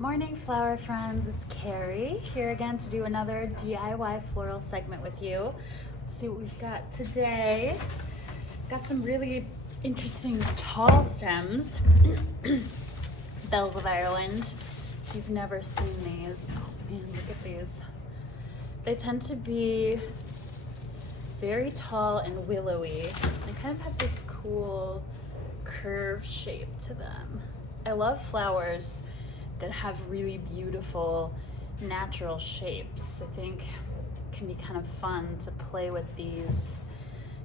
Morning flower friends, it's Carrie here again to do another DIY floral segment with you. Let's see what we've got today. Got some really interesting tall stems. Bells of Ireland. If you've never seen these, oh man, look at these. They tend to be very tall and willowy. They kind of have this cool curve shape to them. I love flowers that have really beautiful natural shapes. I think it can be kind of fun to play with these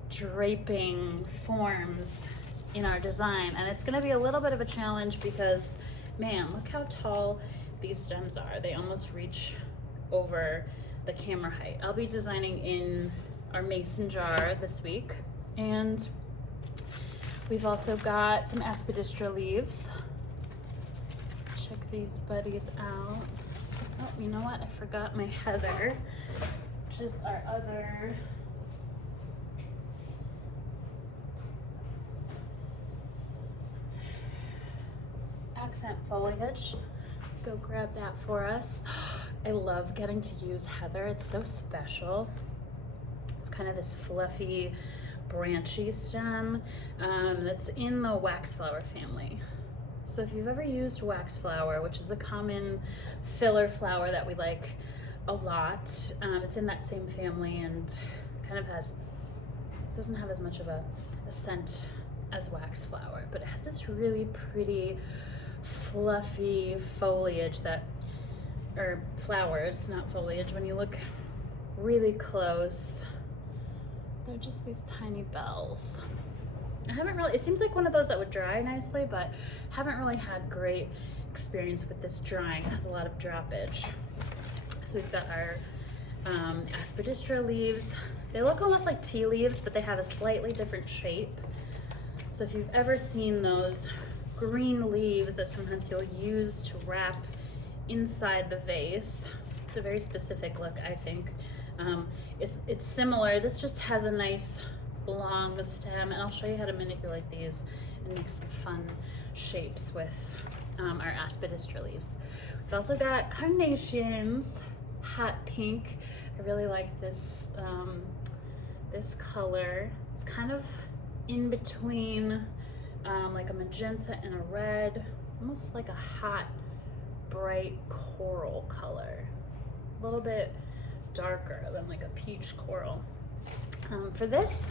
draping forms in our design, and it's going to be a little bit of a challenge because man, look how tall these stems are. They almost reach over the camera height. I'll be designing in our mason jar this week, and we've also got some Aspidistra leaves. Check these buddies out. Oh, you know what? I forgot my heather, which is our other accent foliage. Go grab that for us. I love getting to use heather. It's so special. It's kind of this fluffy, branchy stem that's in the waxflower family. So if you've ever used waxflower, which is a common filler flower that we like a lot, it's in that same family and kind of doesn't have as much of a scent as waxflower, but it has this really pretty fluffy foliage or flowers, not foliage. When you look really close, they're just these tiny bells. It seems like one of those that would dry nicely, but haven't really had great experience with this drying. It has a lot of droppage. So we've got our Aspidistra leaves. They look almost like tea leaves, but they have a slightly different shape. So if you've ever seen those green leaves that sometimes you'll use to wrap inside the vase, it's a very specific look, I think. It's similar. This just has a nice long stem, and I'll show you how to manipulate these and make some fun shapes with our Aspidistra leaves. We've also got Carnations, hot pink. I really like this this color. It's kind of in between like a magenta and a red, almost like a hot bright coral color, a little bit darker than like a peach coral. For this,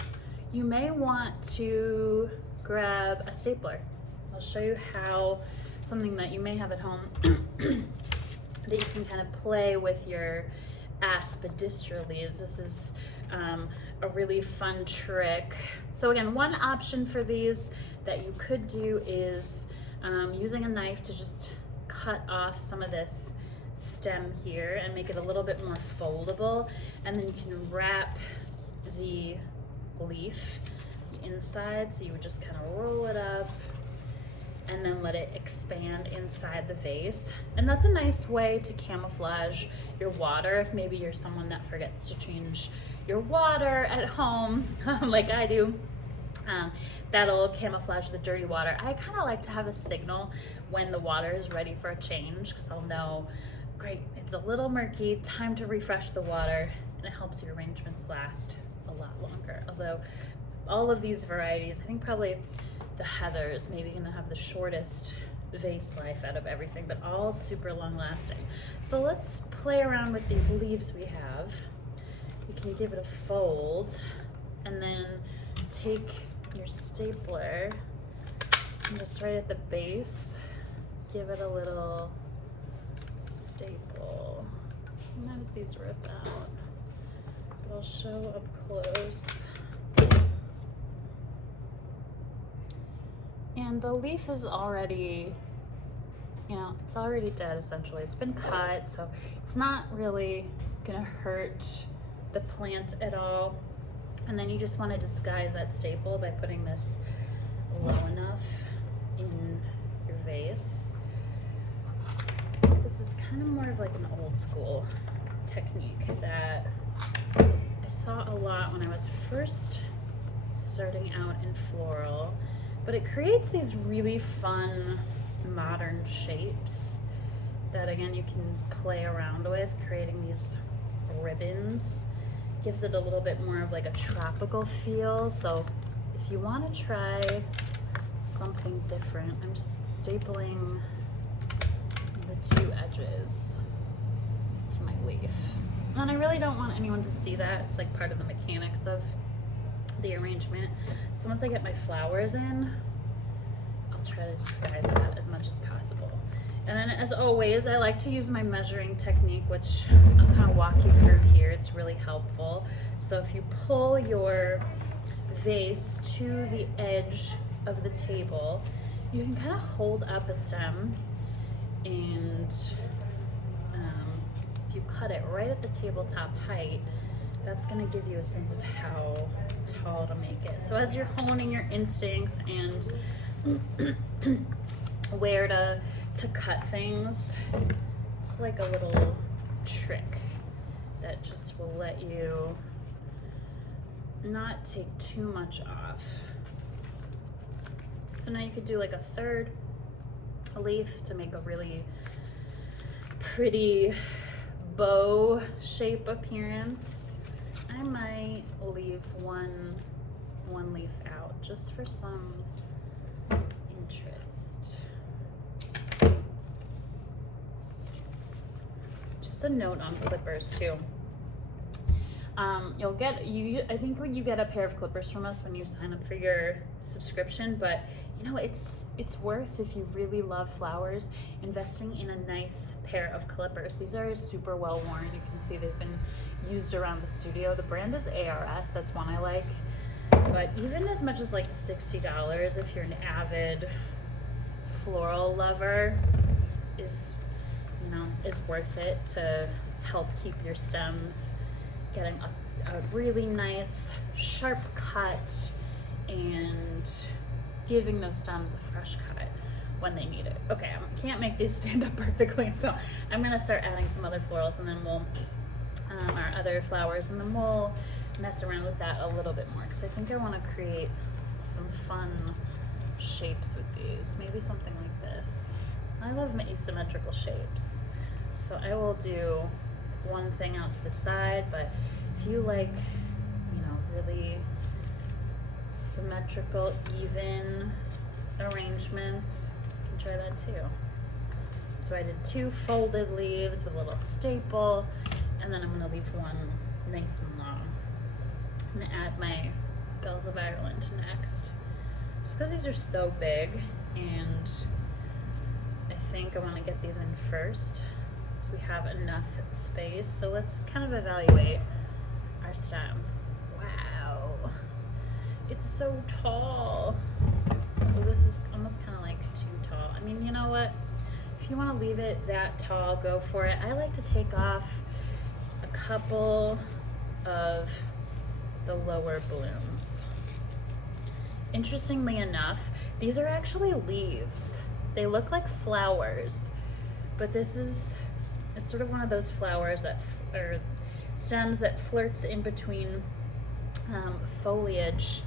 you may want to grab a stapler. I'll show you how something that you may have at home that you can kind of play with your Aspidistra leaves. This is a really fun trick. So again, one option for these that you could do is using a knife to just cut off some of this stem here and make it a little bit more foldable, and then you can wrap the leaf inside. So you would just kind of roll it up and then let it expand inside the vase, and that's a nice way to camouflage your water if maybe you're someone that forgets to change your water at home like I do. That'll camouflage the dirty water. I kind of like to have a signal when the water is ready for a change, because I'll know, great, it's a little murky, time to refresh the water, and it helps your arrangements last a lot longer. Although all of these varieties, I think probably the heather is maybe gonna have the shortest vase life out of everything, but all super long lasting. So let's play around with these leaves we have. You can give it a fold and then take your stapler and just right at the base, give it a little staple. Sometimes these rip out, but I'll show up close. And the leaf is already, it's already dead essentially. It's been cut, so it's not really gonna hurt the plant at all. And then you just want to disguise that staple by putting this low enough in your vase. This is kind of more of like an old school technique that I saw a lot when I was first starting out in floral, but it creates these really fun modern shapes that again you can play around with, creating these ribbons. Gives it a little bit more of like a tropical feel. So if you want to try something different, I'm just stapling the two edges of my leaf. And I really don't want anyone to see that. It's like part of the mechanics of the arrangement. So once I get my flowers in, I'll try to disguise that as much as possible. And then as always, I like to use my measuring technique, which I'll kind of walk you through here. It's really helpful. So if you pull your vase to the edge of the table, you can kind of hold up a stem, and if you cut it right at the tabletop height, that's going to give you a sense of how tall to make it. So as you're honing your instincts and where to cut things, it's like a little trick that just will let you not take too much off. So now you could do like a third leaf to make a really pretty bow shape appearance. I might leave one leaf out just for some interest. Just a note on clippers too. You'll get, I think when you get a pair of clippers from us when you sign up for your subscription, but you know, it's worth, if you really love flowers, investing in a nice pair of clippers. These are super well worn. You can see they've been used around the studio. The brand is ARS, that's one I like. But even as much as like $60, if you're an avid floral lover, is worth it to help keep your stems getting a really nice sharp cut and giving those stems a fresh cut when they need it. Okay, I can't make these stand up perfectly, so I'm gonna start adding some other florals, and then we'll our other flowers, and then we'll mess around with that a little bit more, because I think I want to create some fun shapes with these. Maybe something like this. I love my asymmetrical shapes, so I will do one thing out to the side, but if you like, really symmetrical, even arrangements, you can try that too. So I did 2 folded leaves with a little staple, and then I'm going to leave one nice and long. I'm going to add my Bells of Ireland next, just because these are so big, and I think I want to get these in first so we have enough space. So let's kind of evaluate our stem. Wow, it's so tall. So this is almost kind of like too tall. I mean, you know what? If you want to leave it that tall, go for it. I like to take off a couple of the lower blooms. Interestingly enough, these are actually leaves. They look like flowers, but it's sort of one of those flowers that, or stems that flirts in between foliage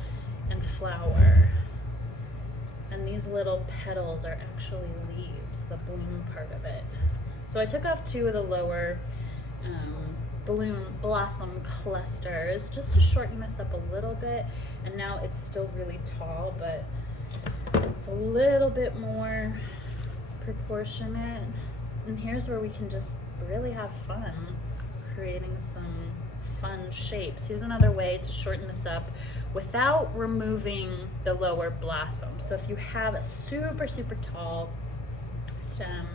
and flower. And these little petals are actually leaves, the bloom part of it. So I took off 2 of the lower blossom clusters just to shorten this up a little bit, and now it's still really tall, but it's a little bit more proportionate. And here's where we can just really have fun creating some fun shapes. Here's another way to shorten this up without removing the lower blossom. So if you have a super tall stem,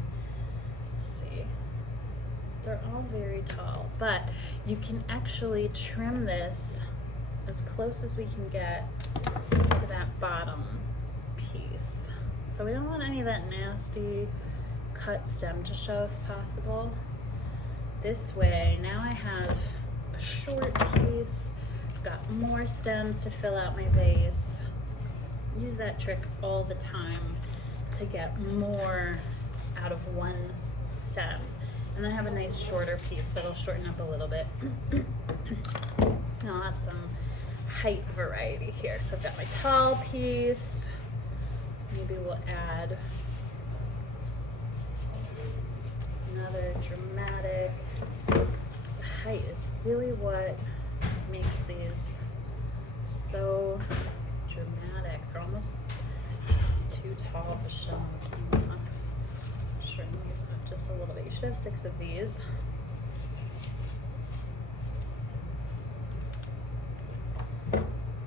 let's see, they're all very tall, but you can actually trim this as close as we can get to that bottom piece. So we don't want any of that nasty cut stem to show if possible. This way, now I have a short piece, got more stems to fill out my vase. Use that trick all the time to get more out of one stem. And then I have a nice shorter piece that'll shorten up a little bit. And I'll have some height variety here. So I've got my tall piece. Maybe we'll add They're dramatic. The height is really what makes these so dramatic. They're almost too tall to show on camera. Shorten these up just a little bit. You should have 6 of these.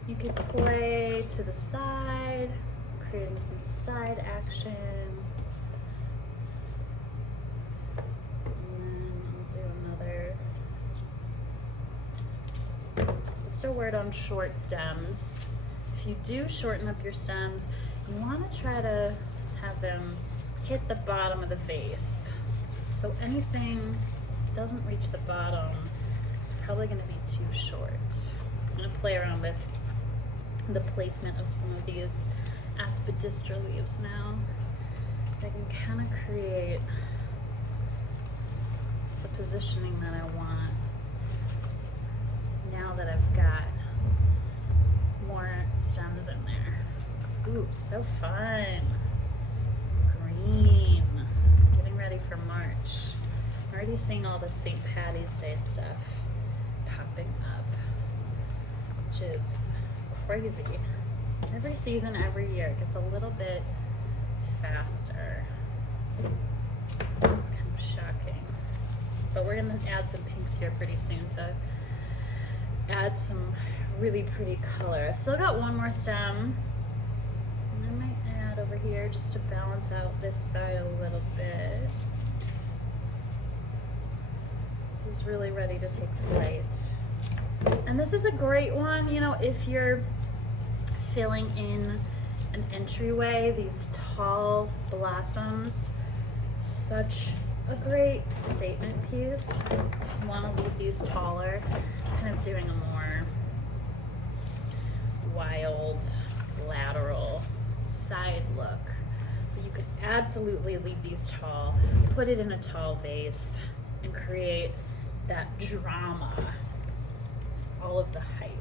You could play to the side, creating some side action. And then I'll do another. Just a word on short stems. If you do shorten up your stems, you want to try to have them hit the bottom of the vase. So anything that doesn't reach the bottom is probably going to be too short. I'm going to play around with the placement of some of these Aspidistra leaves now. I can kind of create the positioning that I want now that I've got more stems in there. Ooh, so fun. Green. Getting ready for March. I'm already seeing all the St. Patty's Day stuff popping up, which is crazy. Every season, every year, it gets a little bit faster. It's kind of shocking. But we're gonna add some pinks here pretty soon to add some really pretty color. I've still got one more stem. And I might add over here just to balance out this side a little bit. This is really ready to take flight. And this is a great one, you know, if you're filling in an entryway, these tall blossoms, such a great statement piece. You want to leave these taller, kind of doing a more wild, lateral side look. But you could absolutely leave these tall, put it in a tall vase, and create that drama, all of the height.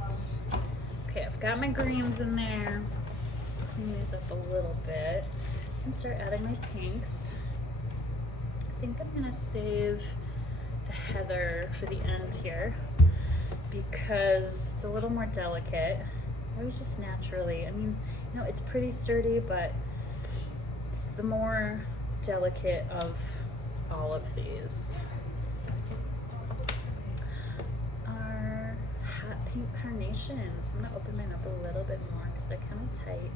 Okay, I've got my greens in there. Clean these up a little bit and start adding my pinks. I think I'm gonna save the heather for the end here because it's a little more delicate. I was just naturally, I mean, you know, it's pretty sturdy, but it's the more delicate of all of these. Pink carnations. I'm going to open mine up a little bit more because they're kind of tight.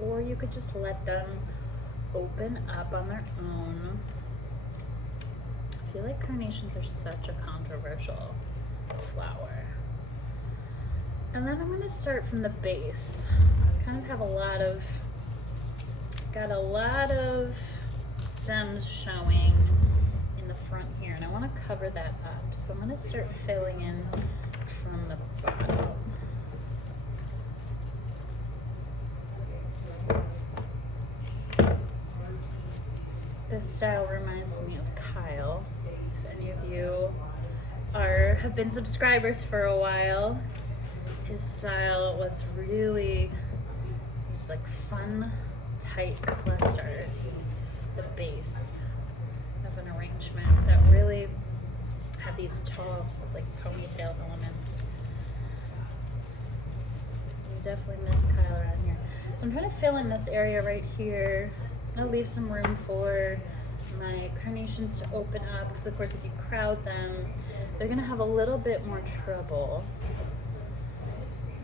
Or you could just let them open up on their own. I feel like carnations are such a controversial flower. And then I'm going to start from the base. I kind of have got a lot of stems showing in the front here, and I want to cover that up. So I'm going to start filling in from the bottom. This style reminds me of Kyle. If any of you have been subscribers for a while, his style was really these like fun, tight clusters, the base of an arrangement that really have these tall, like ponytail elements. You definitely miss Kyle around here. So I'm trying to fill in this area right here. I'm gonna leave some room for my carnations to open up because of course if you crowd them, they're gonna have a little bit more trouble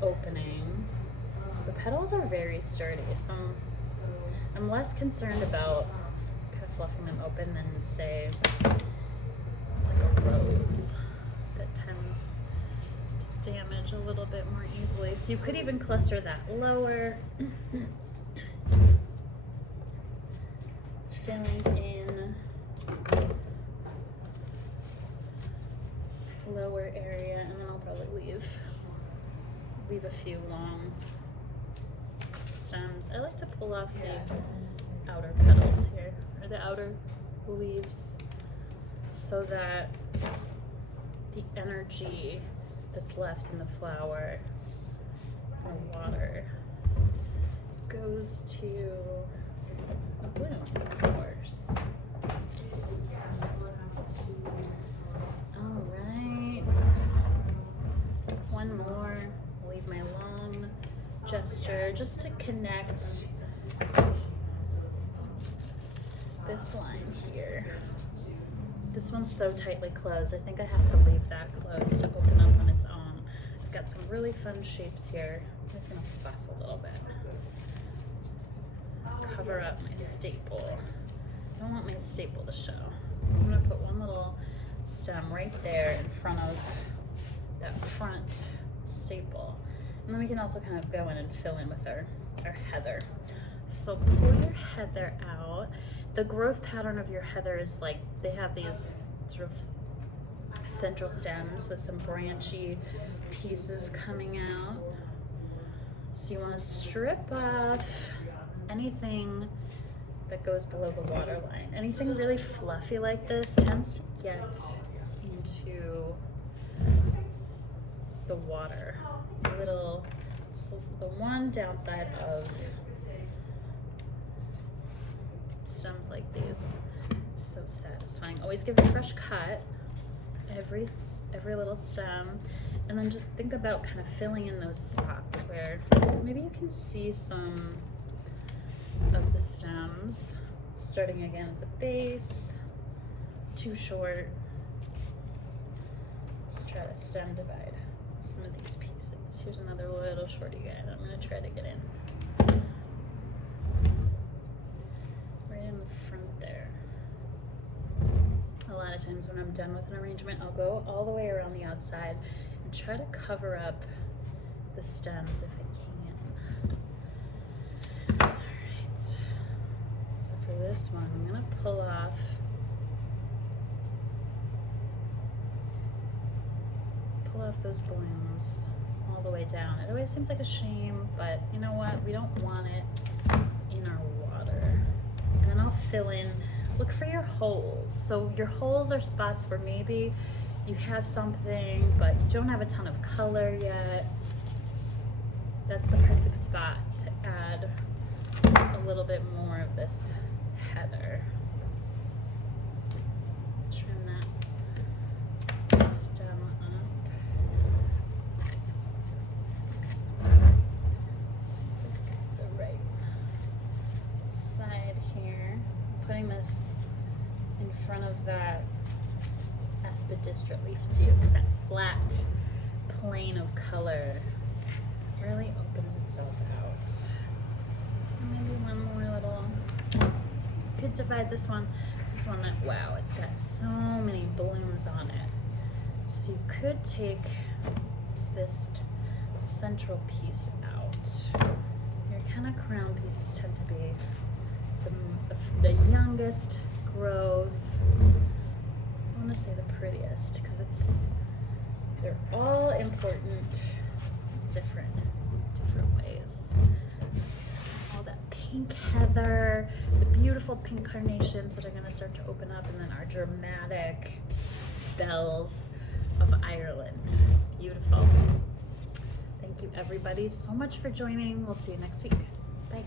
opening. The petals are very sturdy, so I'm less concerned about kind of fluffing them open than say like a rose that tends to damage a little bit more easily. So you could even cluster that lower, filling in lower area, and then I'll probably leave a few long stems. I like to pull off the outer petals here, or the outer leaves, so that the energy that's left in the flower or water goes to a bloom, of course. gesture just to connect this line here. This one's so tightly closed. I think I have to leave that closed to open up on its own. I've got some really fun shapes here. I'm just gonna fuss a little bit. Cover up my staple. I don't want my staple to show. So I'm gonna put one little stem right there in front of that front staple. And then we can also kind of go in and fill in with our heather. So pull your heather out. The growth pattern of your heather is like, they have these sort of central stems with some branchy pieces coming out. So you want to strip off anything that goes below the water line. Anything really fluffy like this tends to get into the water. It's the one downside of stems like these. So satisfying. Always give a fresh cut every little stem, and then just think about kind of filling in those spots where maybe you can see some of the stems. Starting again at the base, too short. Let's try to stem divide some of these pieces. Here's another little shorty guy that I'm going to try to get in. Right in the front there. A lot of times when I'm done with an arrangement, I'll go all the way around the outside and try to cover up the stems if I can. All right. So for this one, I'm going to pull off those blooms all the way down. It always seems like a shame, but you know what? We don't want it in our water. And then I'll fill in, look for your holes. So your holes are spots where maybe you have something, but you don't have a ton of color yet. That's the perfect spot to add a little bit more of this heather. Trim that stem up. The right side here. I'm putting this in front of that Aspidistra leaf too, because that flat plane of color really opens itself out. And maybe one more little. Could divide this one. This is one that, wow, it's got so many blooms on it. So you could take this central piece out. Your kind of crown pieces tend to be the youngest growth. I want to say the prettiest because they're all important different ways. All that pink heather, the beautiful pink carnations that are going to start to open up, and then our dramatic bells of Ireland. Beautiful. Thank you everybody so much for joining. We'll see you next week. Bye.